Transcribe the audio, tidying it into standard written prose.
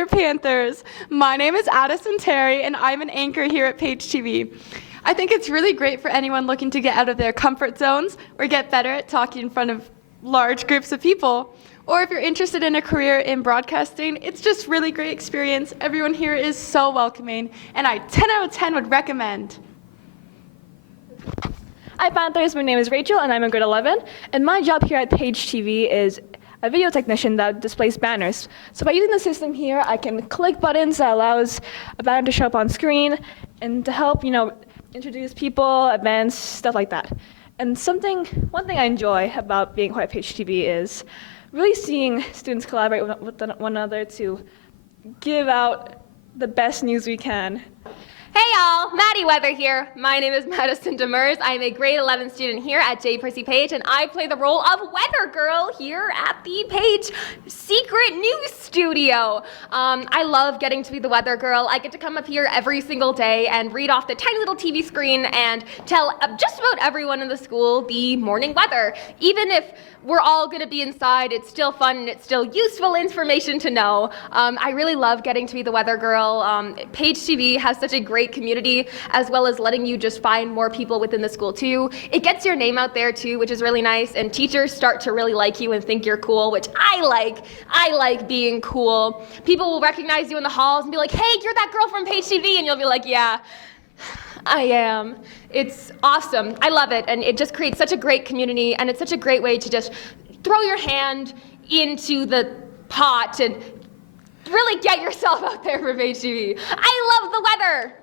Future Panthers. My name is Addison Terry, and I'm an anchor here at Page TV. I think it's really great for anyone looking to get out of their comfort zones or get better at talking in front of large groups of people. Or if you're interested in a career in broadcasting, it's just really great experience. Everyone here is so welcoming, and I 10 out of 10 would recommend. Hi Panthers, my name is Rachel and I'm in grade 11, and my job here at Page TV is a video technician that displays banners. So by using the system here, I can click buttons that allows a banner to show up on screen and to help, introduce people, events, stuff like that. And one thing I enjoy about being here at Page TV is really seeing students collaborate with one another to give out the best news we can. Hey y'all, Maddie Weather here. My name is Madison Demers. I'm a grade 11 student here at J. Percy Page, and I play the role of Weather Girl here at the Page Secret News Studio. I love getting to be the Weather Girl. I get to come up here every single day and read off the tiny little TV screen and tell just about everyone in the school the morning weather. Even if we're all going to be inside, it's still fun and it's still useful information to know. I really love getting to be the Weather Girl. Page TV has such a great community, as well as letting you just find more people within the school too. It gets your name out there too, which is really nice, and teachers start to really like you and think you're cool, which I like. I like being cool. People will recognize you in the halls and be like, hey, you're that girl from Page TV, and you'll be like, yeah, I am. It's awesome. I love it, and it just creates such a great community, and it's such a great way to just throw your hand into the pot and really get yourself out there for Page TV. I love the weather.